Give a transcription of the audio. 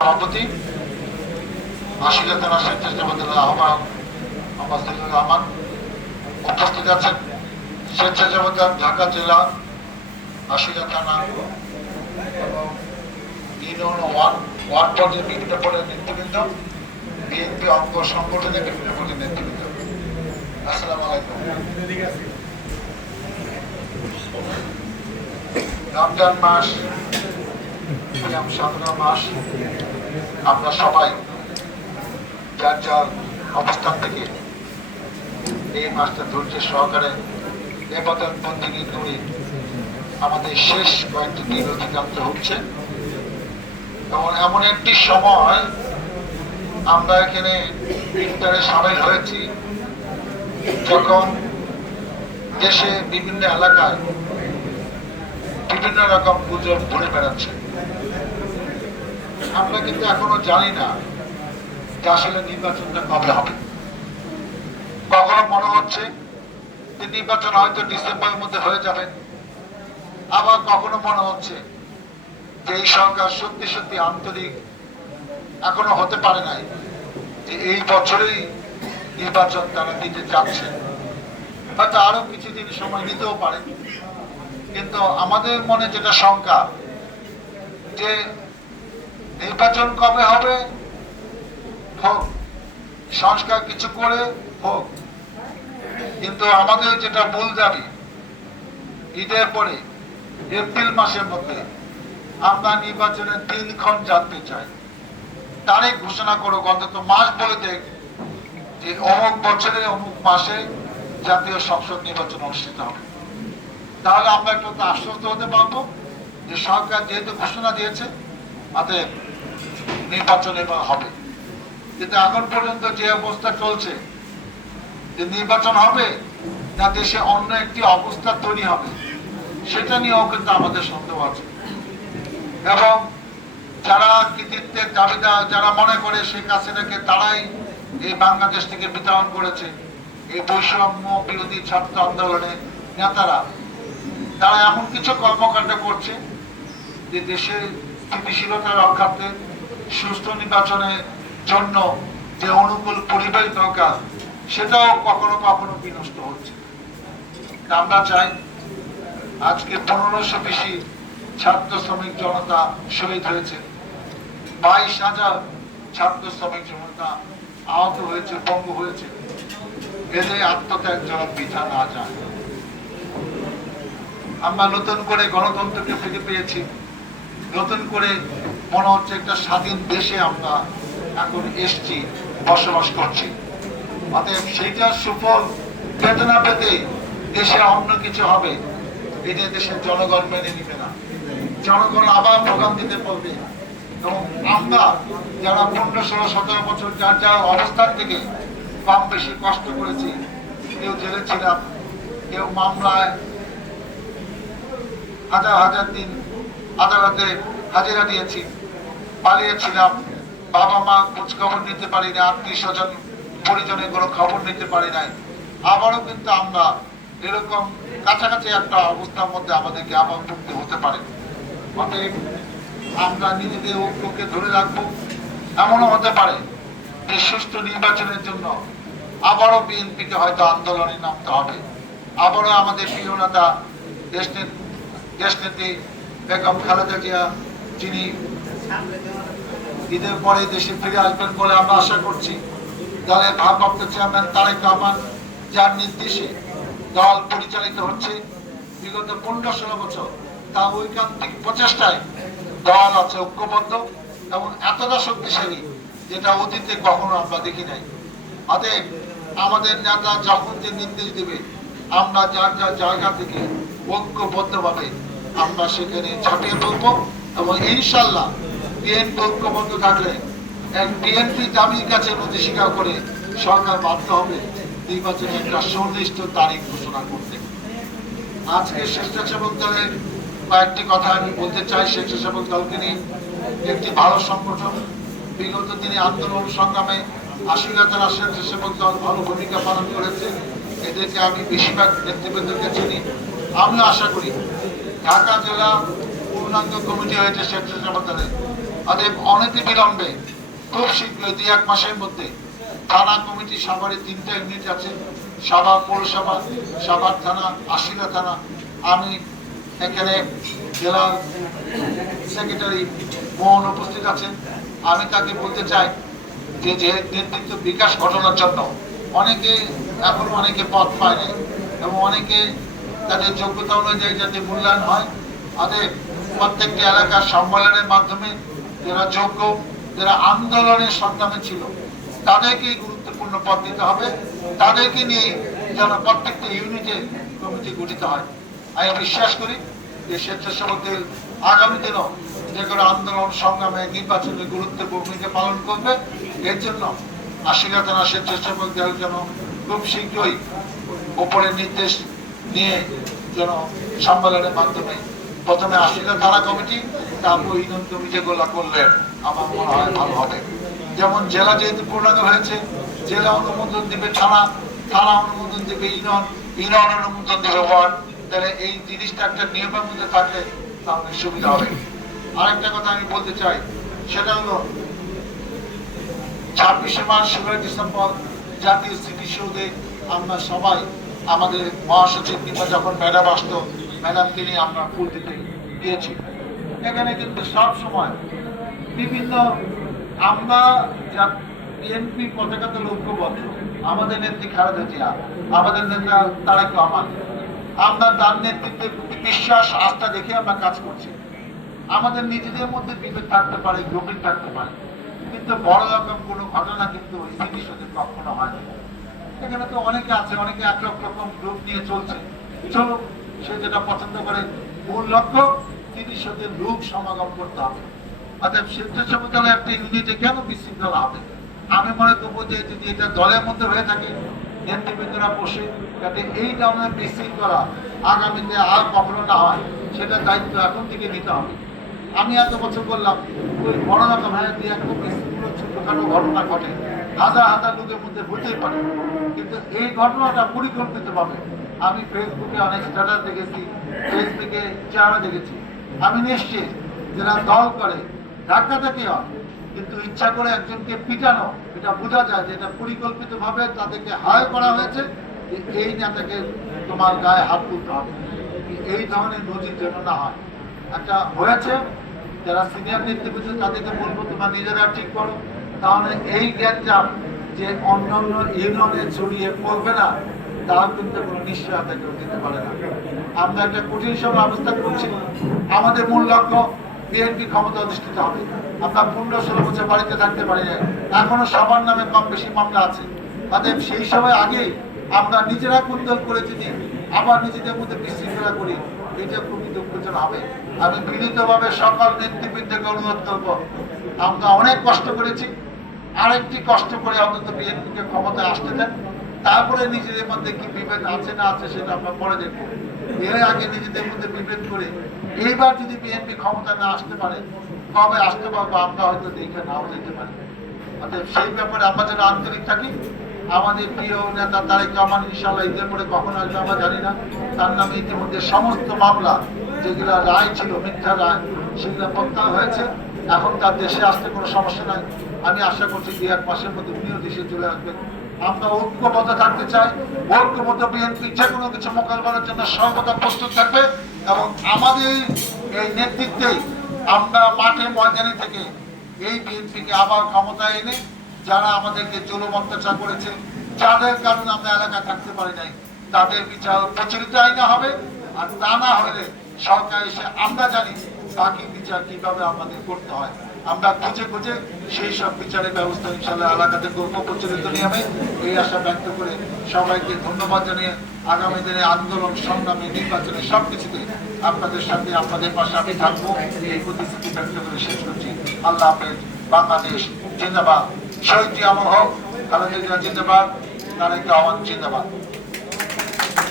সভাপতি আশুলিয়া থানা স্বেচ্ছাসেবক দলের আহ্বায়ক আব্বাসুর রহমান উপস্থিত আছেন। স্বেচ্ছাসেবক দল ঢাকা জেলা আশুলিয়া থানা এবং ইউনিয়ন ওয়ার্ড পর্যায়ে বিভিন্ন পদের নেতৃবৃন্দ, বিএনপি অঙ্গ সংগঠনের বিভিন্ন পদের নেতৃবৃন্দ, আসসালামু আলাইকুম। রমজান মাস সাধনা মাস, আমরা সবাই যার যার অবস্থান থেকে এই মাসটা ধৈর্য সহকারে এবাদত বন্দেগী করে আমাদের শেষ কয়েকটি দিন অতিক্রান্ত হচ্ছে এবং এমন একটি সময় আমরা এখানে ইফতারে সামিল হয়েছি যখন দেশে বিভিন্ন এলাকায় বিভিন্ন রকম গুজব ঘুরে বেড়াচ্ছে। আমরা কিন্তু এখনো জানি না যে আসলে নির্বাচনটা কবে হবে। কখনো মনে হচ্ছে যে নির্বাচন হয়তো ডিসেম্বরের মধ্যে হয়ে যাবে, আবার কখনো মনে হচ্ছে যে এই সরকার সত্যি সত্যি আন্তরিক এখনো হতে পারে নাই যে এই বছরেই নির্বাচন তারা দিতে চাচ্ছে। হয়তো আরো কিছুদিন সময় নিতেও পারে, কিন্তু আমাদের মনে যেটা শঙ্কা যে নির্বাচন কবে হবে হোক, সংস্কার কিছু করে হোক, কিন্তু আমাদের যেটা মূল দাবি ঈদের পরে এপ্রিল মাসের মধ্যে আমরা নির্বাচনের দিনক্ষণ জানতে চাই। তারিখ ঘোষণা করুক, অন্তত মাস বলে দেখ যে অমুক বছরে অমুক মাসে জাতীয় সংসদ নির্বাচন অনুষ্ঠিত হবে। তাহলে আমরা একটু আশ্বস্ত হতে পারবো যে সরকার যেহেতু ঘোষণা দিয়েছে অতএব নির্বাচন এবার হবে। কিন্তু এখন পর্যন্ত যে অবস্থা চলছে যে নির্বাচন হবে না দেশে অন্য একটি অবস্থা তৈরি হবে, সেটা নিয়েও কিন্তু আমাদের সন্দেহ আছে। এবং যারা কৃতিত্বের দাবিদার, যারা মনে করে শেখ হাসিনাকে তারাই এই বাংলাদেশ থেকে বিতাড়ন করেছে, এই বৈষম্য বিরোধী ছাত্র আন্দোলনের নেতারা, তারা এমন কিছু কর্মকাণ্ড করছে যে দেশের স্থিতিশীলতা রক্ষার্থে সুষ্ঠু নির্বাচনের জন্য যে অনুকূল পরিবেশ দরকার সেটাও কখনো কখনো বিনষ্ট হচ্ছে। আমরা চাই আজকে 1500 বেশি ছাত্র শ্রমিক জনতা শহীদ হয়েছে, 22,000 ছাত্র শ্রমিক জনতা আহত হয়েছে, পঙ্গু হয়েছে। এদের আত্মত্যাগ যেন বৃথা না যায়। আমরা নতুন করে গণতন্ত্রকে ফিরে পেয়েছি, নতুন করে মনে হচ্ছে একটা স্বাধীন দেশে আমরা এখন এসছি, বসবাস করছি। অতএব সেইটার সুফল পেতে না পেতে দেশে অন্য কিছু হবে, এটা দেশের জনগণ মেনে নিবে না। জনগণ আবার প্রোগ্রাম দিতে পারবে এবং আমরা যারা 15, 16, 17 বছর যার যার অবস্থান থেকে কম বেশি কষ্ট করেছি, কেউ জেলে ছিলাম, কেউ মামলায় হাজার হাজার দিন আদালতে হাজিরা দিয়েছি, পালিয়েছিলাম, বাবা মা খোঁজ খবর নিতে পারি না, আত্মীয় স্বজন পরিজনের কোনো খবর নিতে পারি নাই। আবারও কিন্তু আমরা এরকম কাছাকাছি একটা অবস্থার মধ্যে আমাদেরকে আবার পড়তে হতে পারে। অতএব আমরা নিজেদের ঐক্যকে ধরে রাখবো। এমনও হতে পারে যে সুষ্ঠু নির্বাচনের জন্য আবারও বিএনপিকে হয়তো আন্দোলনে নামতে হবে। আবারও আমাদের প্রিয় নেতা দেশনেত্রী বেগম খালেদা জিয়া, যিনি ঈদের পরে দেশে ফিরে আসবেন বলে আমরা আশা করছি, দলের ভারপ্রাপ্ত চেয়ারম্যান তারেক রহমান যার নির্দেশে দল পরিচালিত হচ্ছে বিগত 15-16 বছর, তা ঐকান্তিক প্রচেষ্টায় দল আছে ঐক্যবদ্ধ এবং এতটা শক্তিশালী যেটা অতীতে কখনো আমরা দেখি নাই। অতএব আমাদের নেতা যখন যে নির্দেশ দেবে আমরা যার যার জায়গা থেকে ঐক্যবদ্ধভাবে আমরা সেখানে ঝাঁপিয়ে পড়বো এবং ইনশাল্লাহ বিএনপি ঐক্যবদ্ধ থাকলে এক বিএনপি দাবির কাছে নথি স্বীকার করে সরকার বাধ্য হবে নির্বাচনের একটা সুনির্দিষ্ট তারিখ ঘোষণা করতে। আজকে স্বেচ্ছাসেবক দলের কয়েকটি কথা আমি বলতে চাই। স্বেচ্ছাসেবক দলকে নিয়ে একটি ভালো সংগঠন, বিগত দিনে আন্দোলন সংগ্রামে আশুলিয়া থানা স্বেচ্ছাসেবক দল ভালো ভূমিকা পালন করেছে। এদেরকে আমি বেশিরভাগ নেতৃবৃন্দকে চিনি। আমি আশা করি ঢাকা জেলা পূর্ণাঙ্গ কমিটি হয়েছে স্বেচ্ছাসেবক দলের, অতএব অনতি বিলম্বে খুব শীঘ্রই 2-1 মাসের মধ্যে থানা কমিটি সাভারে 3টা ইউনিট আছে, সাভার পৌরসভা, সাভার থানা, আশিলা থানা। আমি এখানে জেলা সেক্রেটারি মোহন উপস্থিত আছেন। আমি তাকে বলতে চাই যে নেতৃত্ব বিকাশ ঘটানোর জন্য অনেকে পথ পায় নাই এবং অনেকে তাদের যোগ্যতা অনুযায়ী যাতে মূল্যায়ন হয়। অতএব প্রত্যেকটি এলাকার সম্মেলনের মাধ্যমে যারা যোগ্য, যারা আন্দোলনের সংগ্রামে ছিল, তাদেরকে গুরুত্বপূর্ণ পদ দিতে হবে। তাদেরকে নিয়ে যেন প্রত্যেকটা ইউনিটে কমিটি গঠিত হয়। আমি বিশ্বাস করি যে স্বেচ্ছাসেবকদের আগামী দিনও যে কোনো আন্দোলন সংগ্রামে নির্বাচনে গুরুত্বপূর্ণ ভূমিকা পালন করবে। এর জন্য আশিলা থানা স্বেচ্ছাসেবকদের যেন খুব শীঘ্রই উপরের নির্দেশ নিয়ে যেন সম্মেলনের মাধ্যমে প্রথমে আশিলা থানা কমিটি, তারপর ইউনিয়ন কমিটি গুলা করলে আমার মনে হয় ভালো হবে। যেমন জেলা যেহেতু পূর্ণাঙ্গ হয়েছে, জেলা অনুমোদন দিবে থানা, থানা অনুমোদন দিবে ইউনিয়ন, ইউনিয়ন অনুমোদন দিবে ওয়ার্ড। তাহলে এই জিনিসটা একটা নিয়মের মধ্যে থাকলে তাহলে সুবিধা হবে। আরেকটা কথা আমি বলতে চাই, সেটা হলো 26শে মার্চ 16 ডিসেম্বর জাতীয় স্মৃতিসৌধে আমরা সবাই আমাদের মহাসচিব কিংবা যখন ম্যাডাম আসতো, ম্যাডামকে নিয়ে আমরা ফুল দিতে গিয়েছি। এখানে কিন্তু সব সময় বিভিন্ন আমরা বিএনপি পতাকা তো ঐক্যবদ্ধ, আমাদের নেত্রী খালেদা জিয়া, আমাদের নেতা তারেক রহমান, আমরা তার নেতৃত্বের প্রতি বিশ্বাস আস্থা দেখে আমরা কাজ করছি। আমাদের নিজেদের মধ্যে বিভেদ থাকতে পারে, গ্রুপিং থাকতে পারে, কিন্তু বড় রকম কোনো ঘটনা কিন্তু স্মৃতিসৌধে কখনো হয় না। এখানে তো অনেকে আছে, অনেকে এক রকম গ্রুপ নিয়ে চলছে, চলুক, সে যেটা পছন্দ করে। মূল লক্ষ্য স্মৃতিসৌধের লোক সমাগম করতে হবে। অর্থাৎ স্বেচ্ছাসেবক একটা ইউনিটে কেন বিশৃঙ্খলা হবে? আমি মনে করবো যে যদি এটা দলের মধ্যে হয়ে থাকে, নেতৃবৃন্দরা বসে যাতে এই ধরনের বিশৃঙ্খলা আগামীতে আর কখনো না হয়, সেটার দায়িত্ব এখন থেকে নিতে হবে। আমি এত বছর বললাম, ওই বড় রকম একদম বিশৃঙ্খল ছোটখাটো ঘটনা ঘটে, হাজার হাজার লোকের মধ্যে হতেই পারে, কিন্তু এই ঘটনাটা পরিকল্পিত ভাবে আমি ফেসবুকে অনেক স্ট্যাটাস দেখেছি, ফেসবুকে চেহারা দেখেছি। আমি নিশ্চিত যারা দল করে ধাক্কা থেকে হয়, কিন্তু ইচ্ছা করে একজনকে পিটানো, এটা বোঝা যায় যে এটা পরিকল্পিত ভাবে তাদেরকে হায়ার করা হয়েছে যে এই নেতাকে তোমার গায়ে হাত তুলতে হবে। এই ধরনের নজির যেন না হয়। একটা হয়েছে, যারা সিনিয়র নেতৃবৃন্দ তাদেরকে বলবো তোমরা নিজেরা ঠিক করো, তাহলে এই জ্ঞানজাম যে অন্যান্য ইউনিয়নে ছড়িয়ে পড়বে না, তার কিন্তু কোনো নিশ্চয়তা কেউ দিতে পারে না। আমরা একটা কঠিন সময় অবস্থা করছি। আমাদের মূল লক্ষ্য বিএনপি ক্ষমতা অধিষ্ঠিত হবে। আমরা 15-16 বছর বাড়িতে থাকতে পারি না, এখনো সবার নামে কম বেশি মামলা আছে। অতএব সেই সময় আগেই আমরা নিজেরা কুন্দল করে যদি আবার নিজেদের মধ্যে বিশৃঙ্খলা করি, এটা খুবই দুঃখজনক হবে। আমি বিনীতভাবে সকল নেতৃবৃন্দকে অনুরোধ করবো, আমরা অনেক কষ্ট করেছি, আরেকটি কষ্ট করে অন্তত বিএনপিকে ক্ষমতায় আসতে দেন, তারপরে নিজেদের মধ্যে কি বিভেদ আছে না আছে সেটা আমরা পরে দেখবো। এর আগে নিজেদের মধ্যে বিভেদ করে এইবার যদি বিএনপি ক্ষমতা না আসতে পারে, কবে আসতে পারবো আমরা হয়তো দেখে নাও যেতে পারি। অতএব সেই ব্যাপারে আমরা যেন আন্তরিক থাকি। আমাদের প্রিয় নেতা তারেক রহমান ইনশাআল্লাহ ঈদের পরে কখন আসবে আমরা জানি না। তার নামে ইতিমধ্যে সমস্ত মামলা যেগুলা রায় ছিল, মিথ্যা রায়, সেগুলো প্রত্যাহার হয়েছে। এখন তার দেশে আসতে কোনো সমস্যা নাই। আমি আশা করছি 2-1 মাসের মধ্যে উনিও দেশে চলে আসবেন। আমরা ঐক্যবদ্ধ থাকতে চাই, ঐক্যবদ্ধ বিএনপি যে কোনো কিছু মোকাবেলার জন্য সর্বদা প্রস্তুত থাকবে এবং আমাদের এই নেতৃত্বেই আমরা মাঠে ময়দানে থেকে এই বিএনপিকে আবার ক্ষমতায় এনে যারা আমাদেরকে জুলুম অত্যাচার করেছে, যাদের কারণে আমরা এলাকায় থাকতে পারি নাই, তাদের বিচার প্রচলিত আইনে হবে। আর তা না হলে সরকার এসে আমরা জানি বাকি বিচার কিভাবে আমাদের করতে হয়, আমরা খুঁজে খুঁজে সেই সব বিচারের ব্যবস্থা ইনশাআল্লাহ এলাকাতে করবো প্রচলিত নিয়মে। এই আশা ব্যক্ত করে সবাইকে ধন্যবাদ জানিয়ে আগামী দিনে আন্দোলন সংগ্রামে নির্বাচনে সবকিছুতে আপনাদের সাথে আপনাদের পাশে আমি থাকবো, এই প্রতিশ্রুতি ব্যক্ত করে শেষ করছি। আল্লাহ হাফেজ। বাংলাদেশ জিন্দাবাদ। শহীদ জিয়া অমর হোক। খালেদা জিয়া জিন্দাবাদ। তারেক রহমান জিন্দাবাদ।